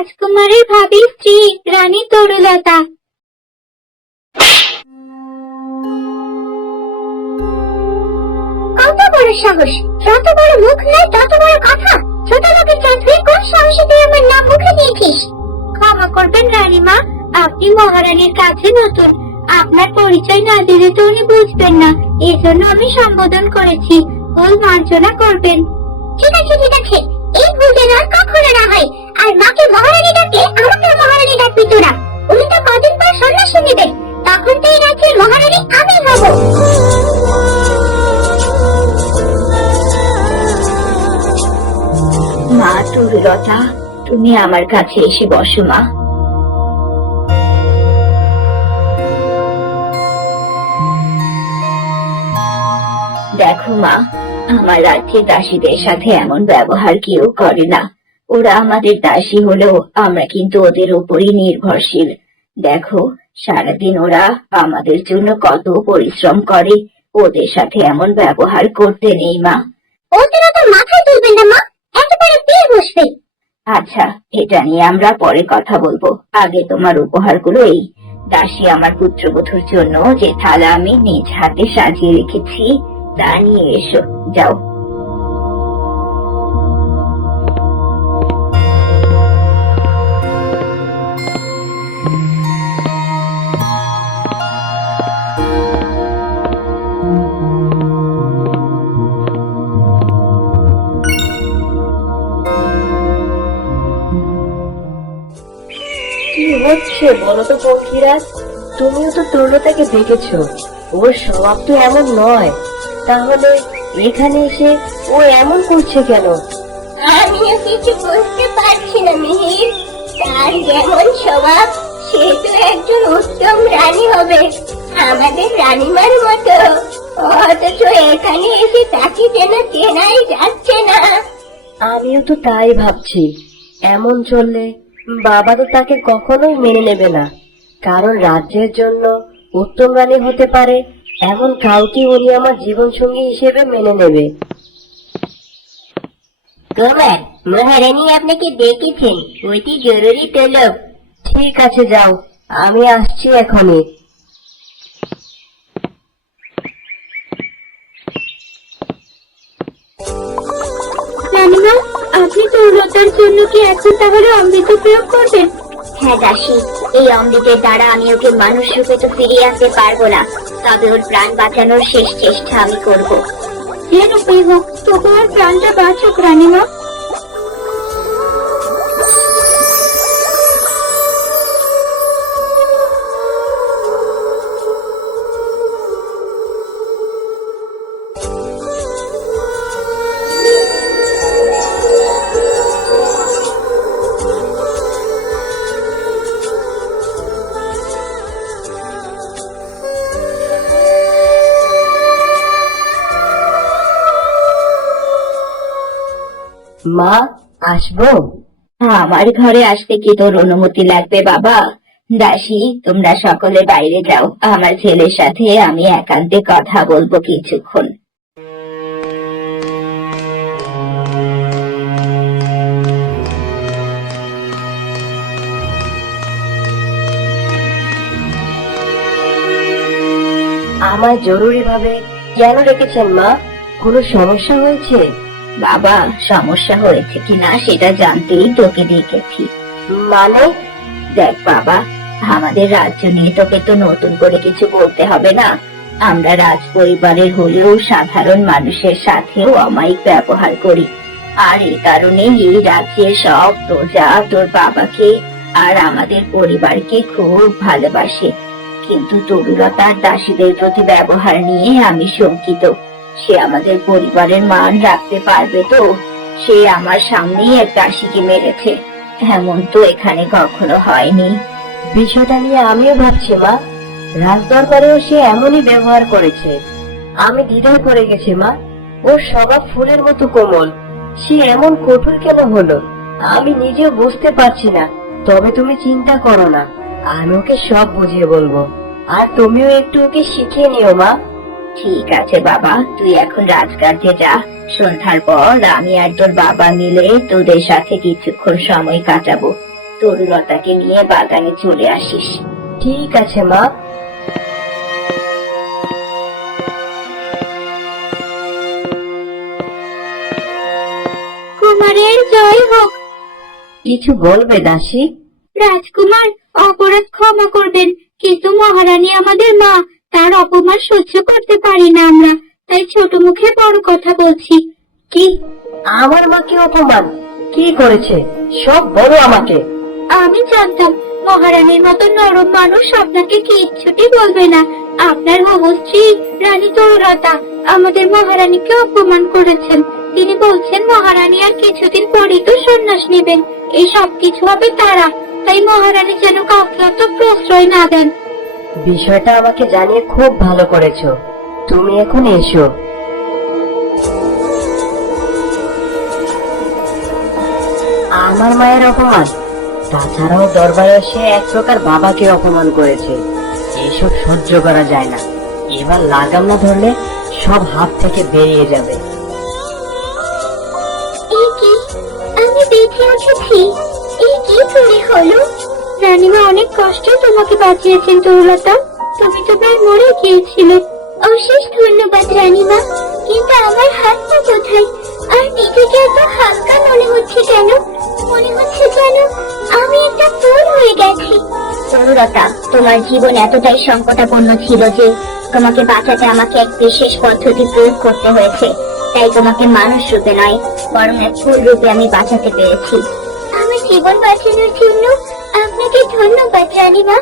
রাজকুমারের ভাবি স্ত্রী রানী তরুলতা। কত বড় সাহস! যত বড় মুখ নয় তত বড় কথা। ছোট লোকের চাকরি কোন সাহসে তুই আমার নাম মুখে নিয়েছিস? ক্ষমা করবেন রানীমা, আপনি মহারানীর কাছে নতুন। আপনার পরিচয় না দিলে তো উনি বুঝবেন না, এজন্য আমি সম্বোধন করেছি। ভুল মার্জনা করবেন। ঠিক আছে ঠিক আছে, এই ভুল যেন আর কখনো না হয়। আর মাকে মহারানী ডাকে আমাকে মহারানী ডাকবি তোরা। উনি তো কদিন পর সন্ন্যাসী নেবেন, তখন তো এই রাজ্যের মহারানী আমি হব। মা তরুলতা, তুমি আমার কাছে এসে বসো মা। দেখো মা, আমার রাজ্যে দাসীদের সাথে এমন ব্যবহার কেউ করে না। ওরা আমাদের দাসী হলেও আমরা কিন্তু ওদের উপরই নির্ভরশীল। দেখো, সারাদিন ওরা আমাদের জন্য কত পরিশ্রম করে। ওদের সাথে এমন ব্যবহার করতে নেই মা। ওদের তো মাথায় তুলবেন না মা, একেবারে পেয়ে বসবে। আচ্ছা, এটা নিয়ে আমরা পরে কথা বলবো। আগে তোমার উপহারগুলো এই। দাসী আমার পুত্রবধূর জন্য যে থালা আমি নিজ হাতে সাজিয়ে রেখেছি তা নিয়ে এসো, যাও। কি হচ্ছে বলো তো পঙ্খিরাজ? তুমিও তো তরুলতাকে দেখেছো, ওর স্বভাব তো এমন নয়। তাহলে এখানে এসে ও এমন করছে কেন? আমিও কিছু বুঝতে পারছি না মিহির। তার যেমন স্বভাব, সে তো একজন উত্তম রানী হবে, আমাদের রানীমার মতো। অথচ এখানে এসে তাকে যেন চেনাই যাচ্ছে না। আমিও তো তাই ভাবছি। এমন চললে বাবা তো তাকে কখনোই মেনে নেবে না, কারণ রাজ্যের জন্য উত্তম রানী হতে পারে এমন কাউকে উনি আমার জীবন সঙ্গী হিসেবে মেনে নেবে। কুমার, মহারানী আপনাকে ডেকেছেন, অতি জরুরি তলব। ঠিক আছে, যাও, আমি আসছি এখনই। রানীমা, আপনি তরুলতার জন্য কি এখন তাহলে অমৃত প্রয়োগ করবেন? হ্যাঁ দাসী, এই অমৃতের দ্বারা আমি ওকে মানুষ রূপে তো ফিরিয়ে আনতে পারবো না, তবে ওর প্রাণ বাঁচানোর শেষ চেষ্টা আমি করব। যে রূপেই হোক, তবু ওর প্রাণটা বাঁচুক রানীমা। মা, আসবো? আমার ঘরে আসতে কি তোর অনুমতি লাগবে বাবা? দাসী, তোমরা সকলে বাইরে যাও, আমার ছেলের সাথে আমি একান্তে কথা বলবো কিছুক্ষণ। আমায় জরুরি ভাবে কেন রেখেছেন মা? কোনো সমস্যা হয়েছে? বাবা, সমস্যা হয়েছে কিনা সেটা জানতেই তোকে ডেকেছি। মানে? দেখ বাবা, আমাদের রাজ্য নিয়ে তোকে তো নতুন করে কিছু বলতে হবে না। আমরা রাজ পরিবারের হলেও সাধারণ মানুষের সাথেও অমায়িক ব্যবহার করি। আর এই কারণে এই রাজ্যের সব প্রজা তোর বাবাকে আর আমাদের পরিবারকে খুব ভালোবাসে। কিন্তু তরুলতার দাসীদের প্রতি ব্যবহার নিয়ে আমি শঙ্কিত। সে আমাদের পরিবারের মান রাখতে পারবে তো? সে আমার সামনেই এক দাসীকে মেরেছে। এমন তো এখানে কখনো হয়নি। বিষয়টা নিয়ে আমিও ভাবছি মা। রাজদরবারেও সে এমনই ব্যবহার করেছে। আমি দ্বিধায় পড়ে গেছি মা। ওর স্বভাব ফুলের মতো কোমল, সে এমন কঠোর কেন হলো আমি নিজেও বুঝতে পারছি না। তবে তুমি চিন্তা করো না, আমি ওকে সব বুঝিয়ে বলবো। আর তুমিও একটু ওকে শিখিয়ে নিও মা। ঠিক আছে বাবা, তুই এখন রাজকার্যে যা। সন্ধ্যার পর আমি আর তোর বাবা মিলে তোদের সাথে কিছুক্ষণ সময় কাটাবো। তরুলতাকে নিয়ে বাগানে চলে আসিস। ঠিক আছে মা। কুমারের জয় হোক। কিছু বলবে দাসী? রাজকুমার, অপরাধ ক্ষমা করবেন, কিন্তু মহারানী আমাদের মা, তার অপমান সহ্য করতে পারি না আমরা, তাই ছোট মুখে বড় কথা বলছি। কি? আমার মাকে অপমান? কি করেছে? সব বড় আমাকে। আমি জানতাম মহারানীর মতো নরম মানুষ আপনাকে কিচ্ছুটি বলবে না। আপনার হবু স্ত্রী রানী তরুলতা আমাদের মহারানীকে অপমান করেছেন। তিনি বলছেন মহারানী আর কিছুদিন পরেই তো সন্ন্যাস নেবেন, এই সব কিছু হবে তারা, তাই মহারানী যেন কাউকে অত প্রশ্রয় না দেন। বিষয়টা আমাকে জানিয়ে খুব ভালো করেছো। তুমি এখন এসো। আমার মায়ের অপমান, তাছাড়াও দরবারে এসে এক প্রকার বাবাকে অপমান করেছে। এসব সহ্য করা যায় না। এবার লাগাম না ধরলে সব হাত থেকে বেরিয়ে যাবে। আমি বেঁচে উঠেছি, এই কি চুরি হলো? রানীমা অনেক কষ্টে তোমাকে বাঁচিয়েছেন তরুলতা, তুমি তো প্রায় মরে গিয়েছিলে। অশেষ ধন্যবাদ রানীমা, কিন্তু আমার হাতটা কোথায়? আর নিজেকে এত হালকা মনে হচ্ছে কেন? মনে হচ্ছে যেন আমি একটা ফুল হয়ে গেছি। তরুলতা, তোমার জীবন এতটাই সংকটাপন্ন ছিল যে তোমাকে বাঁচাতে আমাকে এক বিশেষ পদ্ধতি প্রয়োগ করতে হয়েছে। তাই তোমাকে মানুষ রূপে নয়, বরং এক ফুল রূপে আমি বাঁচাতে পেরেছি। আমার জীবন বাঁচানোর জন্য আপনাকে ধন্যবাদ রানীমা।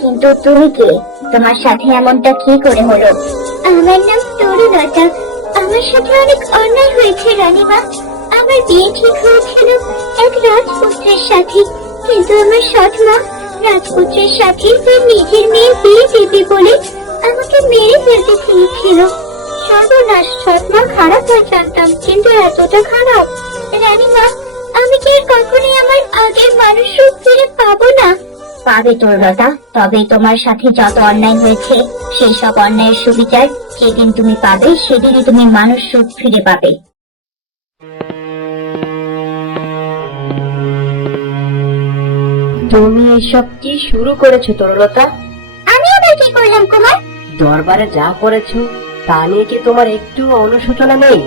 কিন্তু তুমি কে? তোমার সাথে এমনটা কি করে হলো? আমার নাম তরুলতা। আমার সাথে অনেক অন্যায় হয়েছে রানীমা। আমার বিয়ে ঠিক হয়েছিল এক রাজপুত্রের সাথে, কিন্তু আমার সৎ মা রাজপুত্রের সাথে তার নিজের মেয়ের বিয়ে দেবে বলে আমাকে মেরে ফেলতে চেয়েছিল। সর্বনাশ, সৎ মা খারাপ হয় জানতাম, কিন্তু এতটা খারাপ? রানীমা, আমি কি আর কখনোই আমার আগের মানুষ রূপ ফিরে পাবো না? পাবে তরুলতা, তবে তোমার সাথে যত অন্যায় হয়েছে সেই সব অন্যায়ের সুবিচার যেদিন তুমি পাবে সেদিনই তুমি মানুষ রূপ ফিরে পাবে। তুমি এসব কি শুরু করেছো তরুলতা? আমি আবার কি করলাম কুমার? দরবারে যা করেছো তা নিয়ে কি তোমার একটু অনুশোচনা নেই?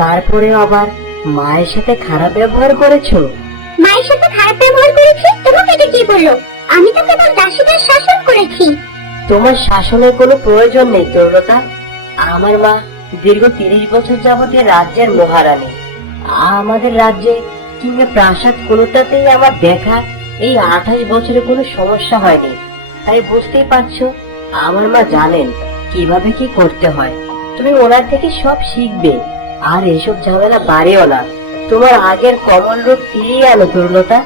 তারপরে আবার মায়ের সাথে খারাপ ব্যবহার করেছো। মায়ের সাথে খারাপ ব্যবহার করেছি? তোমাকে এটা কি বললো? আমি তো কেবল দাসীদের শাসন করেছি। তোমার শাসনের কোনো প্রয়োজন নেই তরুলতা। আমার মা দীর্ঘ 30 বছর যাবতীয় রাজ্যের মহারানী। আমাদের রাজ্যে কিংবা প্রাসাদ কোনোটাতেই আমার দেখা এই 28 বছরে কোনো সমস্যা হয়নি। তাই বুঝতেই পারছো আমার মা জানেন কিভাবে কি করতে হয়। তুমি ওনার থেকে সব শিখবে, আর এসব ঝামেলা বাড়িও না। তোমার আগের কমল রূপ ফিরিয়ে আনো তরুলতা।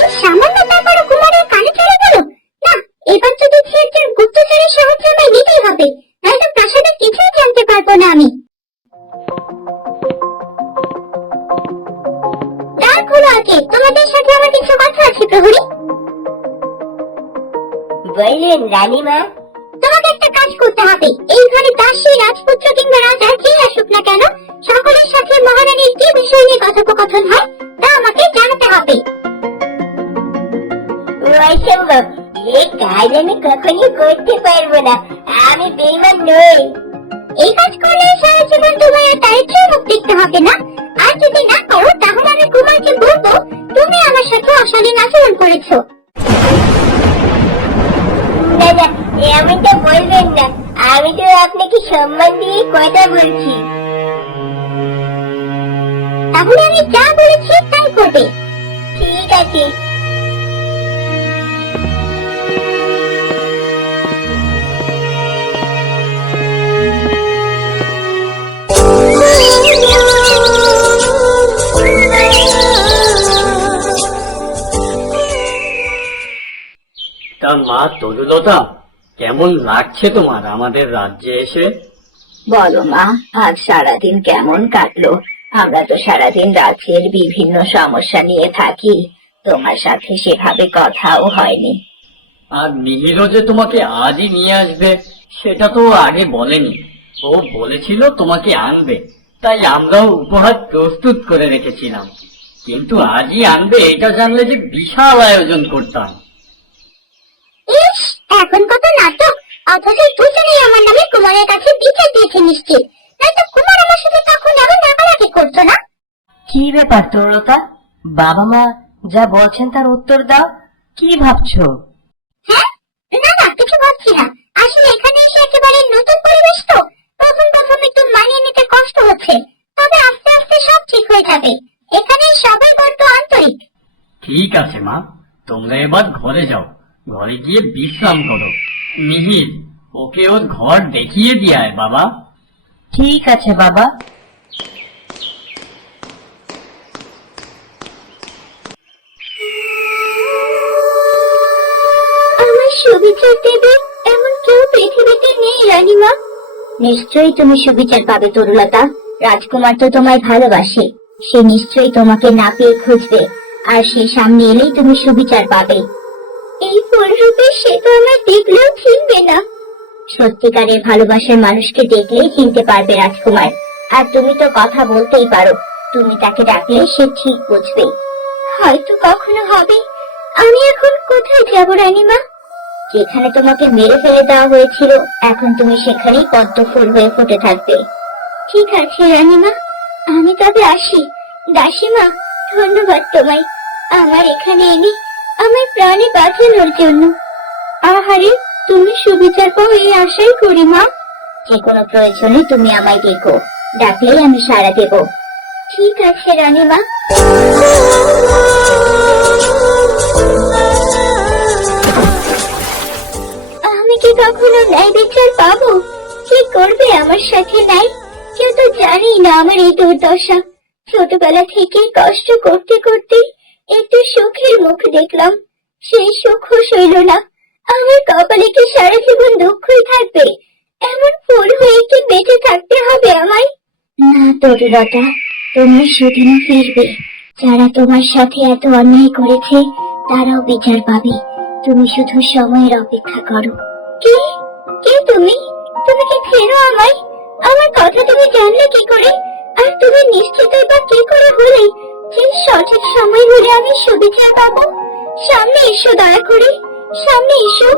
এই সামান্য ব্যাপারে কুমারের কানে চলে গেল। না, এবার তো দেখছি একজন গুপ্তচরের সাহায্য আমায় নিতেই হবে, নয়তো প্রাসাদের কিছুই জানতে পারবো না আমি। দ্বার খোলো আগে, তোমাদের সাথে আমার কিছু কথা আছে প্রহরী। বললেন রানীমা? তোমাকে একটা কাজ করতে হবে। এই ঘরে দাসী, রাজপুত্র কিংবা রাজা যে আসুক না কেন, সকলের সাথে মহারানীর কি বিষয় নিয়ে কথোপকথন হয় তা আমাকে জানাতে হবে। অসম্ভব, এই কাজ আমি কখনই করতে পারবো না। আমি বেঈমান নই। এই কাজ করলে সারা জীবন তোমায় আর দারিদ্র্যের মুখ দেখতে হবে না। আর যদি না করো তাহলে আমি কুমারকে বলবো তুমি আমার সাথে অশালীন আচরণ করেছো। না না, এমনটা বলবেন না। আমি তো আপনাকে সম্মান দিয়ে কথা বলছি। তাহলে আমি যা বলেছি তাই করবে। ঠিক আছে। তা মা তরুলতা, কেমন লাগছে তোমার আমাদের রাজ্যে এসে? বলো মা, আজ সারাদিন কেমন কাটলো? আমরা তো সারাদিন রাজ্যের বিভিন্ন সমস্যা নিয়ে থাকি, তোমার সাথে সেভাবে কথাও হয়নি। আর মিহির যে তোমাকে আজই নিয়ে আসবে সেটা তো আগে বলেনি। ও বলেছিল তোমাকে আনবে, তাই আমরাও উপহার প্রস্তুত করে রেখেছিলাম, কিন্তু আজই আনবে এটা জানলে যে বিশাল আয়োজন করতাম। ইস, এখন কত নাটক! অথচ দুজনেই আমার নামে কুমারের কাছে বিচার দিয়েছে নিশ্চিত, নয়তো কুমার আমার সাথে তখন এমন রাগারাগি করতো না। কি ব্যাপার তরুলতা? বাবা মা যা বলছেন তার উত্তর দাও। কি ভাবছো? হ্যাঁ, না না, কিছু ভাবছি না। আসলে এখানে এসে একেবারে নতুন পরিবেশ তো, প্রথম প্রথম একটু মানিয়ে নিতে কষ্ট হচ্ছে, তবে আস্তে আস্তে সব ঠিক হয়ে যাবে। এখানে সবাই বড্ড আন্তরিক। ঠিক আছে মা, তোমরা এবার ঘরে যাও, ঘরে গিয়ে বিশ্রাম করো। মিহির, ওকে ওর ঘর দেখিয়ে দিয়ে আয় বাবা। ঠিক আছে বাবা। আমার সুবিচার দেবে এমন কেউ পৃথিবীতে নেই রানীমা। নিশ্চয়ই তুমি সুবিচার পাবে তরুলতা। রাজকুমার তো তোমায় ভালোবাসে, সে নিশ্চয়ই তোমাকে না পেয়ে খুঁজবে, আর সে সামনে এলেই তুমি সুবিচার পাবে। এই ফুল রূপে সে তো আমায় দেখলেও চিনবে না। সত্যিকারের ভালোবাসার মানুষকে দেখলেই চিনতে পারবে রাজকুমার। আর তুমি তো কথা বলতেই পারো, তুমি তাকে ডাকলে সে ঠিক বুঝবে। হয়তো কখনো হবে। আমি এখন কোথায় যাব রানীমা? যেখানে তোমাকে মেরে ফেলে দেওয়া হয়েছিল, এখন তুমি সেখানেই পদ্ম ফুল হয়ে ফুটে থাকবে। ঠিক আছে রানীমা, আমি তবে আসি। দাসীমা, ধন্যবাদ তোমায় আমার এখানে এনে আমার প্রাণে বাঁচানোর জন্য। আহারে, তুমি সুবিচার পাও এই আশাই করি মা। যে কোনো প্রয়োজনে তুমি আমায় ডেকো, ডাকলেই আমি সাড়া দেব। ঠিক আছে রানীমা। আমি কি কখনো ন্যায় বিচার পাবো? কি করবে আমার সাথে নাই? কেউ তো জানেই না আমার এই দুর্দশা। ছোটবেলা থেকে কষ্ট করতে করতে একটু সুখের মুখ দেখলাম, সেই সুখ সইল না। আমার কপালে কি সারা জীবন দুঃখই থাকবে? এমন ফুল হয়ে কি বেঁচে থাকতে হবে আমায়? না তরুলতা, তুমি সেদিনও ফিরবে। যারা তোমার সাথে এত অন্যায় করেছে তারাও বিচার পাবে। তুমি শুধু সময়ের অপেক্ষা করো। কে? কে তুমি? তুমি কি চেনো আমায়? আমার কথা তুমি জানলে কি করে? আর তুমি নিশ্চিতই বা কি করে হলে যে সঠিক সময় হলে আমি সুবিচার পাবো? সামনে এসো, দয়া করে সামনে এসো।